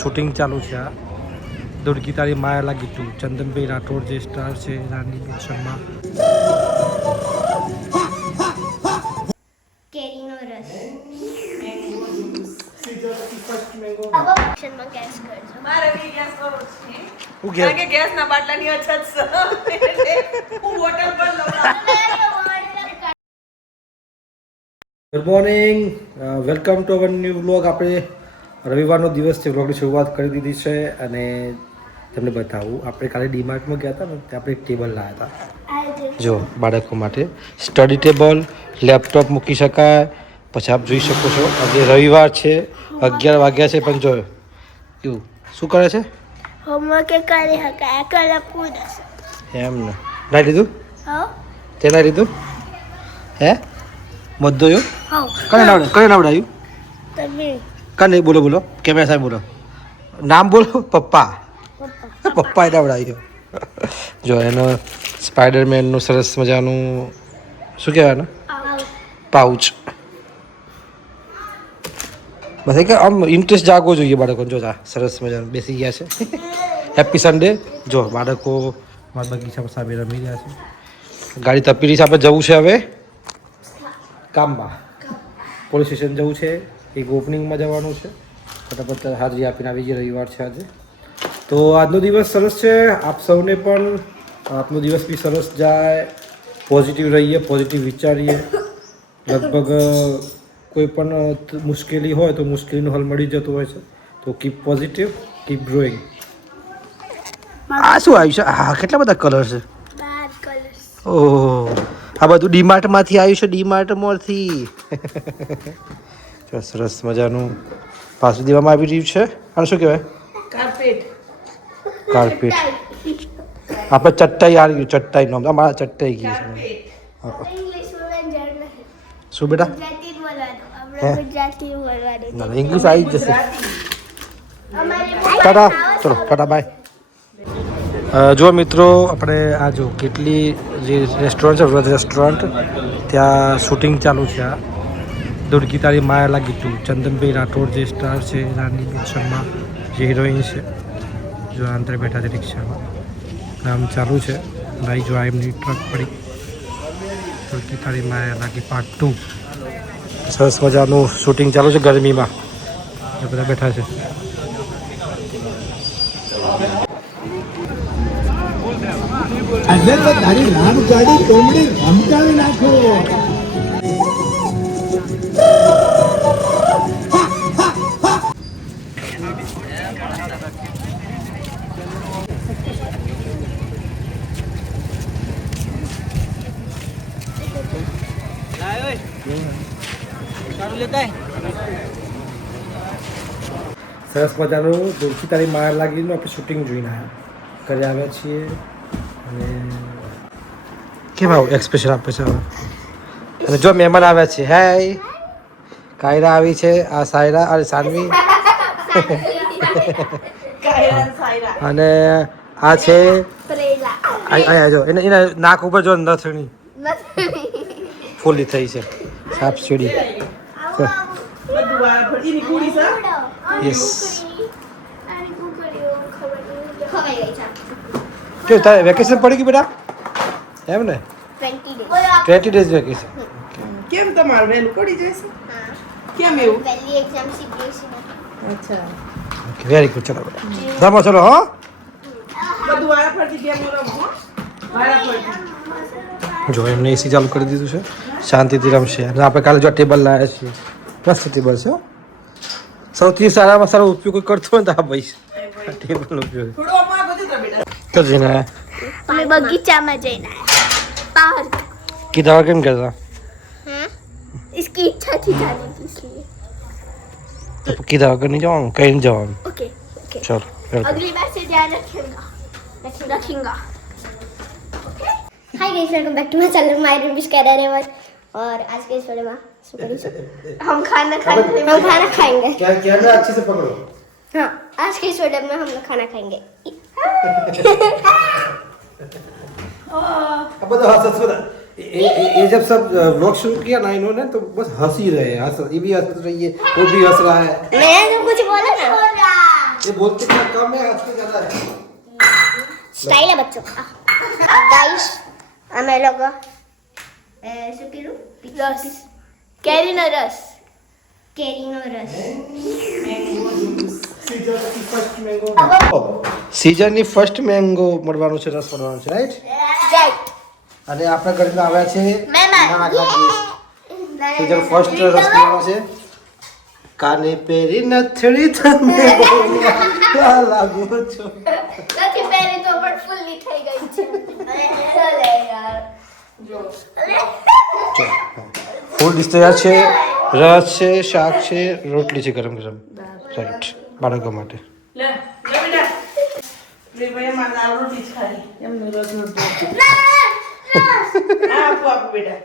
Shooting ચાલુ છે આ દુર્ગી તારી માયા લાગી તું ચંદનભાઈ રાઠોડ જે સ્ટાર છે રાની પિક્ચરમાં કેરીનો રસ ગેસના બાટલાની અછત છે હું હોટલ પર good morning welcome to our new vlog. આપણે રવિવારનો દિવસ છે, વ્લોગની શરૂઆત કરી દીધી છે અને તમને બતાવું આપણે કાલે ડીમાર્ટમાં ગયા હતા ને ત્યાં આપણે એક ટેબલ લાવ્યા હતા જો બાળકો માટે સ્ટડી ટેબલ, લેપટોપ મૂકી શકાય. પછી આપ જોઈ શકો છો આજે રવિવાર છે, 11 વાગ્યા છે પણ જો કેવું શું કરે છે હોમવર્ક કરી હકાય કલા પૂરા એમ ને નાઈ લીધું તે નાઈ લીધું હે બધું યો કને નાવડાયું તમે કને બોલો કેમેરા સાહેબ બોલો નામ બોલો પપ્પા એ નાવડાયું જો એનો સ્પાઈડરમેનનું સરસ મજાનું શું કહેવાય ને પાઉચ. બસ કે આમ ઇન્ટરેસ્ટ જાગવો જોઈએ બાળકોને. જો સરસ મજાનું બેસી ગયા છે. Happy Sunday. જો બાળકો મારા બગીચામાં સામે રમી રહ્યા છે. ગાડી તપી રહી છે. આપણે જવું છે હવે કામમાં, પોલીસ સ્ટેશન જવું છે, એક ઓપનિંગમાં જવાનું છે. ફટાફટ હાજરી આપીને આવી ગઈ. રવિવાર છે આજે, તો આજનો દિવસ સરસ છે. આપ સૌને પણ આપનો દિવસ બી સરસ જાય, પોઝિટિવ રહીએ, પોઝિટિવ વિચારીએ. લગભગ કોઈ પણ મુશ્કેલી હોય તો મુશ્કેલીનો હલ મળી જતો હોય છે. તો કીપ પોઝિટિવ, કીપ ગ્રોઈંગ. આ શું આવ્યું છે? હા, કેટલા બધા કલર છે. ઓહ, આ બધું ડીમાર્ટમાંથી આવ્યું છે. ડીમાર્ટમાંથી સરસ મજાનું પાછું દેવામાં આવી રહ્યું છે. આને શું કહેવાય? કાર્પેટ. આપણે ચટ્ટાઈ આવી ગયું. ચટ્ટાઈ નામ અમારા ચટ્ટાઈ ગઈ છે. શું બેટા? ઇંગ્લિશ આવી જ જશે. ટાટા, ચલો ટાટા બાય. જો મિત્રો આપણે આ જો કેટલી જે રેસ્ટોરન્ટ છે, વ્રત રેસ્ટોરન્ટ, ત્યાં શૂટિંગ ચાલુ છે. આ દુર્ગી તારી માયા લાગી તું ચંદનભાઈ રાઠોડ જે સ્ટાર છે રાની પિક્ચરમાં જે હિરોઈન છે. જો અંદર બેઠા છે રિક્ષામાં, કામ ચાલુ છે. ભાઈ જો આ એમની ટ્રક પડી. દુર્ગી તારી માયા લાગી પાર્ટ 2. સરસ મજાનું શૂટિંગ ચાલુ છે ગરમીમાં. એ બધા બેઠા છે. તારી રામ ગાડી કોમડી ધમકાવી નાખો. સરસ મજાનું દુર્ગી તારી માયા લાગીનું આપણે શૂટિંગ જોઈને ઘરે આવ્યા છીએ. અને કેમ આવું એક્સપ્રેશન આપે છે હવે. અને જો મહેમાન આવ્યા છે. હાય, કાયરા આવી છે. આ સાયરા અને સાનવી અને આ છે જો એના નાક ઉપર જો નથણી ફૂલી થઈ છે. સાપ સીડી. યસ. કેવું તારે વેકેશન પડી ગયું બેટા? એમ ને 20 days વેકેશન. કેમ તમારું વહેલું પડી જશે? કેમ એવું? પહેલી એક્ઝામ સીબીએસઈ અચ્છા, ઓકે, વેરી ગુડ. ચલો બેટા ધમો ચલો. હો બધું વારા ફરતી ગેમ રમો. વારા ફરતી જો એમને એસી ચાલુ કરી દીધું છે, શાંતિથી રમશે. અને આપણે કાલે જો ટેબલ લાવ્યા છીએ, મસ્ત ટેબલ છે. સૌથી સારામાં સારો ઉપયોગ કોઈ કરતો હોય ને તો આ ભાઈ ટેબલનો ઉપયોગ. થોડો અમાર બધું તો બેટા તો જઈને અમે બગીચામાં જઈને आए बाहर કીધા કેમ કરતા? इसकी इच्छा थी जाने की इसलिए. તો કીધા વગર નહીં જવાનું, કઈ નહીં જવાનું. ओके ओके ચલો अगली बार से ध्यान रखेगा. Hi guys, welcome back to my channel my rubies career ever. और आज के इस वीडियो में हम खाना खाएंगे. कैमरा अच्छे से पकड़ो. हाँ, आज के इस वीडियो में हम लोग खाना खाएंगे. अब तो हंस हंस ये जब सब व्लॉग शुरू किया ना इन्होंने तो बस हंस ही रहे हैं. ये भी हंस रही है, वो भी हंस रहा है. मैंने तो कुछ बोला ना. ये बोलते क्या कम है हंसते ज्यादा है स्टाइल है बच्चों का गाइस અમે લોકો શું કીધું રસ કેરીનો રસ સીઝનની ફર્સ્ટ મેંગો મળવાનું છે રસ મળવાનું છે રાઈટ અને આપણા ઘરમાં આવ્યા છે સીઝન ફર્સ્ટ રસ મળવાનો છે કાને પેરી નથડી તમે લાગો છો નથી પહેરી તો પણ ફૂલ્લી થઈ ગઈ છે અરે યાર જો ફૂલ ડિશ તૈયાર છે રસ છે શાક છે રોટલી છે ગરમ ગરમ રાઈટ બાળકો માટે લે લે બેટા લે ભાઈ માર દાળ રોટી જ ખાલી એમનો રસ રોટી આપો બેટા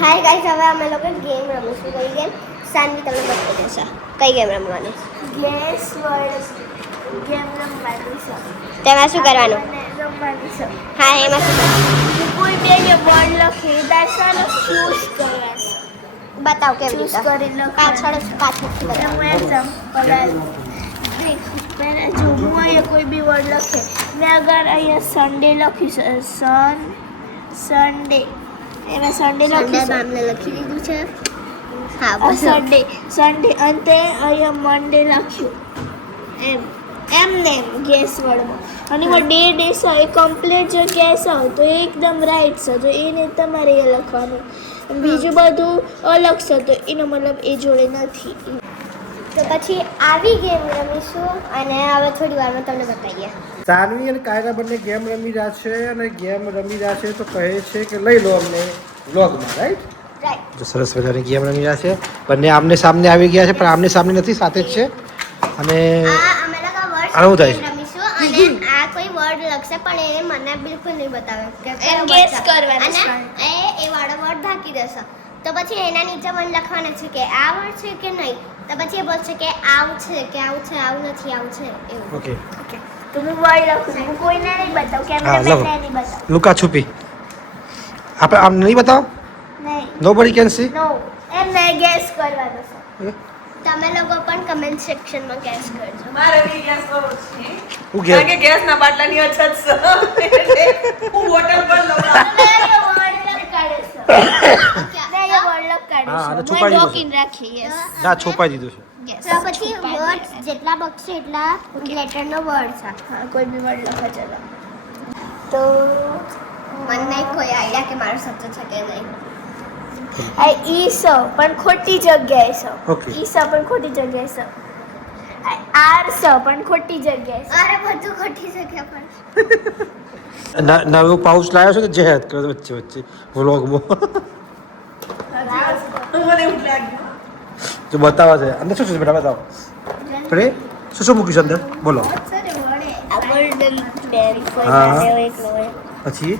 હાય ગાઈસ હવે અમે લોકો ગેમ રમીશું કઈ ગેમ સાંજે તમને બતાવી દેશે કઈ ગેમ રમવાની ગેસ વર્ડ ગેમ રમવાની છે તેમાં શું કરવાનું હા એમાં શું કરવાનું કોઈ બે જે વર્ડ લખી દાખલા ચૂઝ કરવાનું બતાવ કેવી રીતે કરીને પાછળ બતાવ હું એક્ઝામ્પલ પહેલાં જો હું અહીંયા કોઈ બી વર્ડ લખે મેં અગર અહીંયા સન્ડે લખ્યું સન્ડે એમાં સન્ડે નામને લખી દીધું છે હા સન્ડે અંતે અહીંયા મંડે લખ્યું એમને ગેસ વર્ડમાં અને એમાં ડેસ હોય કમ્પ્લીટ જો ગેસ હોય તો એકદમ રાઈટ છે તો એને તમારે એ લખવાનું બીજું બધું અલગ છે તો એનો મતલબ એ જોડે નથી તો પછી આવી ગેમ રમીશું અને હવે થોડી વારમાં તમને બતાવીએ સાનવી અને કાયરા બંને ગેમ રમી રહ્યા છે અને ગેમ રમી રહ્યા છે તો કહે છે કે લઈ લો અમને વ્લોગમાં રાઈટ તો સરસ મજાની ગેમ રમી રહ્યા છે બંને આમને સામને આવી ગયા છે પણ આમને સામને નથી સાથે જ છે અને અમે લોકો આવું થાય વર્ડ રમીશું અને આ કોઈ વર્ડ લખશે પણ એ મને બિલકુલ નહીં બતાવે કે ગેસ કરવાનું અને એ વાળો વર્ડ ઢાંકી દેશે તો પછી એના નીચે મને લખવાનું છે કે આ વર્ડ છે કે નહીં તો પછી એ બોલશે કે આવું છે કે આવું છે આવું નથી આવું છે એવું ઓકે તો હું વર્ડ લખું હું કોઈને નહીં બતાવું કે હા મને લખો નહીં બતાવું લુકા છુપી આપણે આમ નહીં બતાવો નહીં નોબડી કેન સી નો એમને ગેસ કરવાનું છે તમે લોકો પણ કમેન્ટ સેક્શનમાં ગેસ કરજો મારે બી ગેસ કરવો છે હું કારણ કે ગેસના બાટલાની અછત છે એટલે હું બોટલ પર લઉં હા અને છુપાઈ દીધું છે ના છુપાઈ દીધું છે તો પછી વર્ડ જેટલા બગશે એટલા લેટરનો વર્ડ છે હા કોઈ બી વર્ડ લખો ચલો તો મને નહીં કોઈ આઈડિયા કે મારો સાચો છે કે નહીં ઈ સ પણ ખોટી જગ્યાએ સ ઓકે ઈ સ પણ ખોટી જગ્યાએ સ આર સ પણ ખોટી જગ્યાએ અરે બધું ખોટી જગ્યા પર નવો પાઉચ લાવ્યો છે ને જે હેત કરે વચ્ચે વચ્ચે વ્લોગમાં મને એવું લાગ્યું જો બતાવવા છે અંદર શું છે બેટા બતાવો અરે શું શું મૂક્યું છે અંદર બોલો ગોલ્ડન બેરી કોઈ હા. ના એક લોય પછી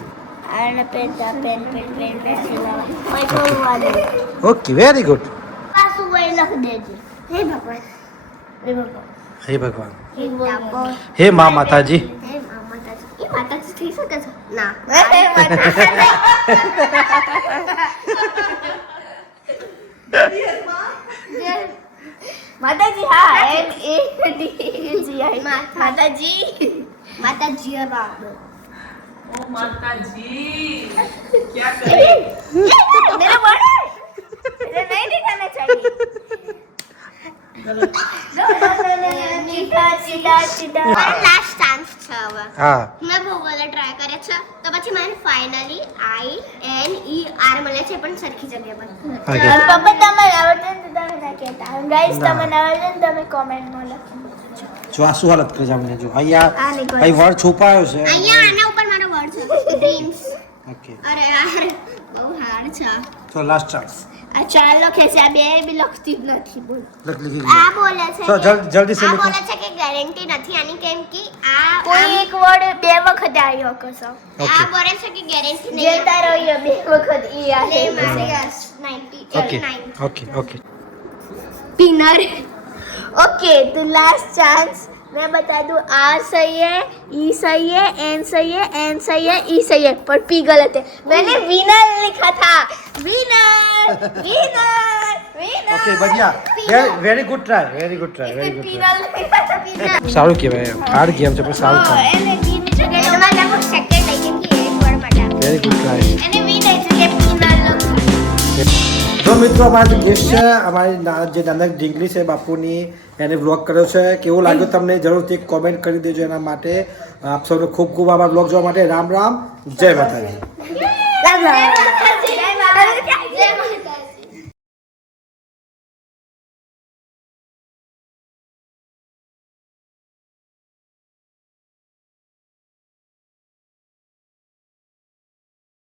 આને pan microwave okay very good પાછું વઈ લખ દેજે હે ભગવાન હે ભગવાન હે ભગવાન હે મા માતાજી હે માતાજી એ માતાજી થઈ શકે છે ના માતાજી હા એમ એ ડી આઈ માતાજી માતાજી બાબો ओ माता जी क्या करें मेरा वर्ड है इसे नहीं दिखाना चाहिए લાસ્ટ ચાન્સ છે હવે હા મેં બહુ બધા ટ્રાય કરે છે તો પછી મને finally I N E R મળે છે પણ સરખી જગ્યા પર Okay. પપ્પા તમારે આવડે ને તમે ના કહેતા ગાઈસ ના. તમને આવડે ને તમે કોમેન્ટમાં લખો જો આ શું હાલત કરે છે અમને જો અહીંયા આ નીકળે અહીં વર્ડ છુપાયો છે અહીંયા આના ઉપર મારો વર્ડ છે ડ્રીમ્સ ઓકે અરે યાર બહુ હાર્ડ છે તો લાસ્ટ ચાન્સ આ ચાર લખે છે આ બે બી લખતી જ નથી બોલ લીધી આ બોલે છે So, કે- જલ્દી સે આ લખો. બોલે છે કે ગેરંટી નથી આની કેમ કે આ કોઈ એક વર્ડ બે વખત આવ્યો કસો Okay. આ બોલે છે કે ગેરંટી નહીં જેતા રહ્યો બે વખત ઈ આવે યસ 90 ઓકે 89 ઓકે ઓકે पिनर ओके तो लास्ट चांस मैं बता दूं आर सही है ई सही है एन सही है एन सही है ई सही है पर पी गलत है मैंने विनर लिखा था विनर विनर ઓકે બઢિયા very good try very good try very good try સારું કહેવાય હાર્ડ ગેમ છે પણ સારું છે વેરી ગુડ ટ્રાય જો મિત્રો અમારા જે ગેસ્ટ છે અમારી જે નાનક ઢીંગલી છે બાપુની એને વ્લોગ કર્યો છે કેવું લાગ્યું તમને જરૂરથી કોમેન્ટ કરી દેજો એના માટે આપ સૌનો ખૂબ ખૂબ આભાર વ્લોગ જોવા માટે રામ રામ જય માતાજી